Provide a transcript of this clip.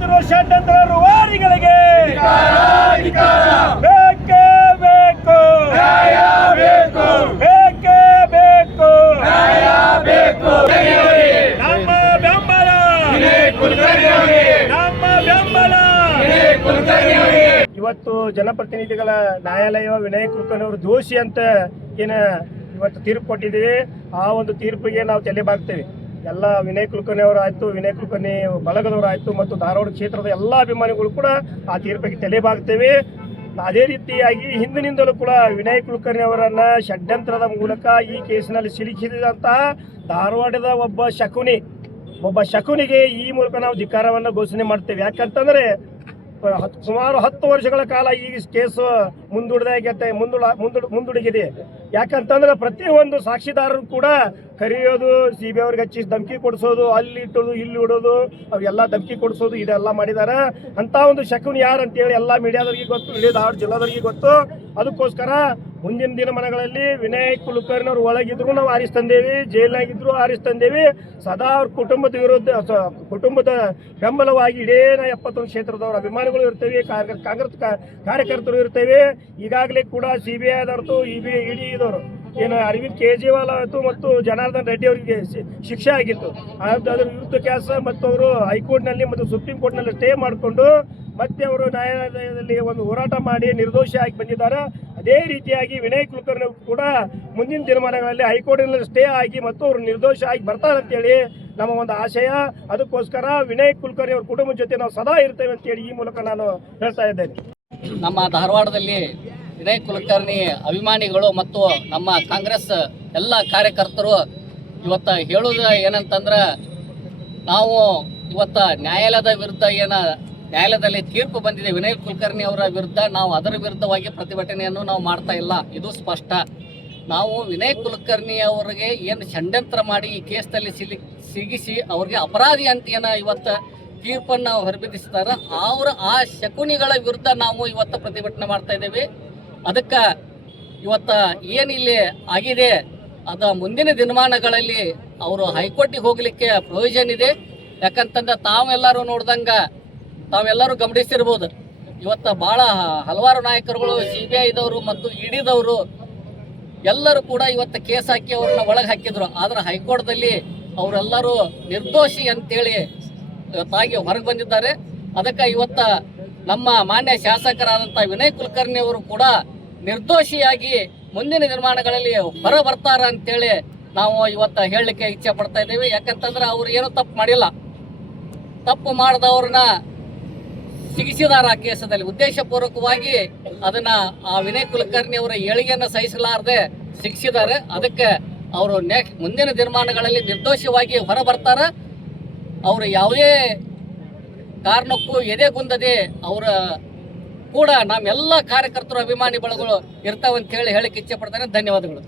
ಮಾಡುತ್ತಿರುವ ಷಡ್ಯಂತ್ರ ರೂವಾರಿಗಳಿಗೆ ಬೇಕೇ ಬೇಕು, ಬೇಕೇ ಬೇಕು, ನಮ್ಮ ಬೆಂಬಲ, ನಮ್ಮ ಬೆಂಬಲ. ಇವತ್ತು ಜನಪ್ರತಿನಿಧಿಗಳ ನ್ಯಾಯಾಲಯ ವಿನಯ್ ಕುಲಕರ್ಣಿ ಅವರು ದೋಷಿ ಅಂತ ಇವತ್ತು ತೀರ್ಪು ಕೊಟ್ಟಿದ್ದೀವಿ. ಆ ಒಂದು ತೀರ್ಪಿಗೆ ನಾವು ತಲೆ ಬಾಗ್ತೇವೆ. ಎಲ್ಲ ವಿನಯ್ ಕುಲಕರ್ಣಿ ಅವರು ಆಯ್ತು, ವಿನಯ್ ಕುಲಕರ್ಣಿ ಬಳಗದವರು ಆಯ್ತು, ಮತ್ತು ಧಾರವಾಡ ಕ್ಷೇತ್ರದ ಎಲ್ಲ ಅಭಿಮಾನಿಗಳು ಕೂಡ ಆ ತೀರ್ಪಿಗೆ ತಲೆ ಬಾಗ್ತೇವೆ. ಅದೇ ರೀತಿಯಾಗಿ ಹಿಂದಿನಿಂದಲೂ ಕೂಡ ವಿನಯ್ ಕುಲಕರ್ಣಿ ಅವರನ್ನ ಷಡ್ಯಂತ್ರದ ಮೂಲಕ ಈ ಕೇಸಿನಲ್ಲಿ ಸಿಲುಕಿಸಿದಂತಹ ಧಾರವಾಡದ ಒಬ್ಬ ಶಕುನಿಗೆ ಈ ಮೂಲಕ ನಾವು ಧಿಕ್ಕಾರವನ್ನು ಘೋಷಣೆ ಮಾಡ್ತೇವೆ. ಯಾಕಂತಂದ್ರೆ ಸುಮಾರು 10 ವರ್ಷಗಳ ಕಾಲ ಈ ಕೇಸು ಮುಂದೂಡಿಗಿದೆ. ಯಾಕಂತಂದ್ರೆ ಪ್ರತಿಯೊಂದು ಸಾಕ್ಷಿದಾರರು ಕೂಡ ಕರೆಯೋದು, CBI ಅವ್ರಿಗೆ ಹಚ್ಚಿ ಧಮಕಿ ಕೊಡಿಸೋದು, ಅಲ್ಲಿ ಇಟ್ಟೋದು, ಇಲ್ಲಿ ಇಡೋದು, ಅವೆಲ್ಲ ಧಮಕಿ ಕೊಡಿಸೋದು, ಇದೆಲ್ಲ ಮಾಡಿದ್ದಾರೆ. ಅಂತ ಒಂದು ಶಕುನಿ ಯಾರು ಅಂತೇಳಿ ಎಲ್ಲ ಮೀಡಿಯಾದವ್ರಿಗೆ ಗೊತ್ತು, ಇಡೀ ಧಾರವಾಡ ಜಿಲ್ಲಾದವ್ರಿಗೆ ಗೊತ್ತು. ಅದಕ್ಕೋಸ್ಕರ ಮುಂದಿನ ದಿನಮಾನಗಳಲ್ಲಿ ವಿನಯ್ ಕುಲಕರ್ಣಿ ಅವರು ಒಳಗಿದ್ರು ನಾವು ಆರಿಸ್ತಂದೇವಿ, ಜೈಲಾಗಿದ್ರು ಆರಿಸ್ತಂದೇವಿ. ಸದಾ ಅವ್ರ ಕುಟುಂಬದ ಬೆಂಬಲವಾಗಿ ಇಡೀ 71 ಕ್ಷೇತ್ರದವ್ರ ಅಭಿಮಾನಿಗಳು ಇರ್ತೇವೆ, ಕಾಂಗ್ರೆಸ್ ಕಾರ್ಯಕರ್ತರು ಇರ್ತೇವೆ. ಈಗಾಗಲೇ ಕೂಡ CBI ಆದವ್ರದ್ದು, ಇಡಿ ಇದವರು ಏನು ಅರವಿಂದ್ ಕೇಜ್ರಿವಾಲ್ ಆಯಿತು ಮತ್ತು ಜನಾರ್ದನ್ ರೆಡ್ಡಿ ಅವರಿಗೆ ಶಿಕ್ಷೆ ಆಗಿತ್ತು. ಅದರ ವಿರುದ್ಧ ಕೇಸ್ ಮತ್ತು ಅವರು ಹೈಕೋರ್ಟ್ನಲ್ಲಿ ಮತ್ತು ಸುಪ್ರೀಂ ಕೋರ್ಟ್ನಲ್ಲಿ ಸ್ಟೇ ಮಾಡಿಕೊಂಡು ಮತ್ತೆ ಅವರು ನ್ಯಾಯಾಲಯದಲ್ಲಿ ಒಂದು ಹೋರಾಟ ಮಾಡಿ ನಿರ್ದೋಷಿಯಾಗಿ ಬಂದಿದ್ದಾರೆ. ಅದೇ ರೀತಿಯಾಗಿ ವಿನಯ್ ಕುಲಕರ್ಣಿ ಕೂಡ ಮುಂದಿನ ದಿನಮಾನಗಳಲ್ಲಿ ಹೈಕೋರ್ಟ್ನಲ್ಲಿ ಸ್ಟೇ ಆಗಿ ಮತ್ತು ಅವರು ನಿರ್ದೋಷ ಆಗಿ ಬರ್ತಾರಂತೇಳಿ ನಮ್ಮ ಒಂದು ಆಶಯ. ಅದಕ್ಕೋಸ್ಕರ ವಿನಯ್ ಕುಲಕರ್ಣಿ ಅವ್ರ ಕುಟುಂಬದ ಜೊತೆ ನಾವು ಸದಾ ಇರ್ತೇವೆ ಅಂತೇಳಿ ಈ ಮೂಲಕ ನಾನು ಹೇಳ್ತಾ ಇದ್ದೇನೆ. ನಮ್ಮ ಧಾರವಾಡದಲ್ಲಿ ವಿನಯ್ ಕುಲಕರ್ಣಿ ಅಭಿಮಾನಿಗಳು ಮತ್ತು ನಮ್ಮ ಕಾಂಗ್ರೆಸ್ ಎಲ್ಲ ಕಾರ್ಯಕರ್ತರು ಇವತ್ತು ಹೇಳೋದು ಏನಂತಂದ್ರೆ, ನಾವು ಇವತ್ತು ನ್ಯಾಯಾಲಯದ ವಿರುದ್ಧ ನ್ಯಾಯಾಲಯದಲ್ಲಿ ತೀರ್ಪು ಬಂದಿದೆ ವಿನಯ್ ಕುಲಕರ್ಣಿ ಅವರ ವಿರುದ್ಧ, ನಾವು ಅದರ ವಿರುದ್ಧವಾಗಿ ಪ್ರತಿಭಟನೆಯನ್ನು ನಾವು ಮಾಡ್ತಾ ಇಲ್ಲ. ಇದು ಸ್ಪಷ್ಟ. ನಾವು ವಿನಯ್ ಕುಲಕರ್ಣಿ ಅವರಿಗೆ ಏನು ಷಡ್ಯಂತ್ರ ಮಾಡಿ ಈ ಕೇಸ್ನಲ್ಲಿ ಸಿಗಿಸಿ ಅವ್ರಿಗೆ ಅಪರಾಧಿ ಅಂತ ಇವತ್ತು ತೀರ್ಪನ್ನು ಹೊರಬಿಡಿಸ್ತಾರೆ, ಆ ಶಕುನಿಗಳ ವಿರುದ್ಧ ನಾವು ಇವತ್ತು ಪ್ರತಿಭಟನೆ ಮಾಡ್ತಾ ಇದ್ದೇವೆ. ಅದಕ್ಕೆ ಇವತ್ತು ಏನಿಲ್ಲಿ ಆಗಿದೆ ಅದು ಮುಂದಿನ ದಿನಮಾನಗಳಲ್ಲಿ ಅವರು ಹೈಕೋರ್ಟಿಗೆ ಹೋಗಲಿಕ್ಕೆ ಪ್ರಯೋಜನ ಇದೆ. ಯಾಕಂತಂದ್ರೆ ತಾವೆಲ್ಲರೂ ನೋಡ್ದಂಗೆ ತಾವೆಲ್ಲರೂ ಗಮನಿಸಿರ್ಬೋದು, ಇವತ್ತು ಭಾಳ ಹಲವಾರು ನಾಯಕರುಗಳು CBIದವರು ಮತ್ತು ಇಡಿದವರು ಎಲ್ಲರೂ ಕೂಡ ಇವತ್ತು ಕೇಸ್ ಹಾಕಿ ಅವ್ರನ್ನ ಒಳಗೆ ಹಾಕಿದ್ರು. ಆದರೆ ಹೈಕೋರ್ಟ್ದಲ್ಲಿ ಅವರೆಲ್ಲರೂ ನಿರ್ದೋಷಿ ಅಂತೇಳಿ ತಾಗಿ ಹೊರಗೆ ಬಂದಿದ್ದಾರೆ. ಅದಕ್ಕೆ ಇವತ್ತು ನಮ್ಮ ಮಾನ್ಯ ಶಾಸಕರಾದಂಥ ವಿನಯ್ ಕುಲಕರ್ಣಿ ಅವರು ಕೂಡ ನಿರ್ದೋಷಿಯಾಗಿ ಮುಂದಿನ ನಿರ್ಮಾಣಗಳಲ್ಲಿ ಹೊರ ಬರ್ತಾರ ಅಂತೇಳಿ ನಾವು ಇವತ್ತು ಹೇಳಲಿಕ್ಕೆ ಇಚ್ಛೆ ಪಡ್ತಾ ಇದ್ದೇವೆ. ಯಾಕಂತಂದ್ರೆ ಅವ್ರು ಏನೂ ತಪ್ಪು ಮಾಡಿಲ್ಲ. ತಪ್ಪು ಮಾಡಿದವ್ರನ್ನ ಸಿಗಿಸಿದಾರ ಆ ಕೇಸದಲ್ಲಿ ಉದ್ದೇಶಪೂರ್ವಕವಾಗಿ ಅದನ್ನ ಆ ವಿನಯ್ ಕುಲಕರ್ಣಿ ಅವರ ಏಳಿಗೆಯನ್ನು ಸಹಿಸಲಾರದೆ ಶಿಕ್ಷಿಸಿದ್ದಾರೆ. ಅದಕ್ಕೆ ಅವರು ಮುಂದಿನ ದಿನಮಾನಗಳಲ್ಲಿ ನಿರ್ದೋಷವಾಗಿ ಹೊರ ಬರ್ತಾರೆ. ಅವರು ಯಾವುದೇ ಕಾರಣಕ್ಕೂ ಎದೆಗುಂದದೆ ಅವರ ಕೂಡ ನಮ್ಮೆಲ್ಲ ಕಾರ್ಯಕರ್ತರು ಅಭಿಮಾನಿ ಬಳಗಳು ಇರ್ತಾವಂತ ಹೇಳಲಿಕ್ಕೆ ಇಚ್ಛೆ ಪಡ್ತಾರೆ. ಧನ್ಯವಾದಗಳು.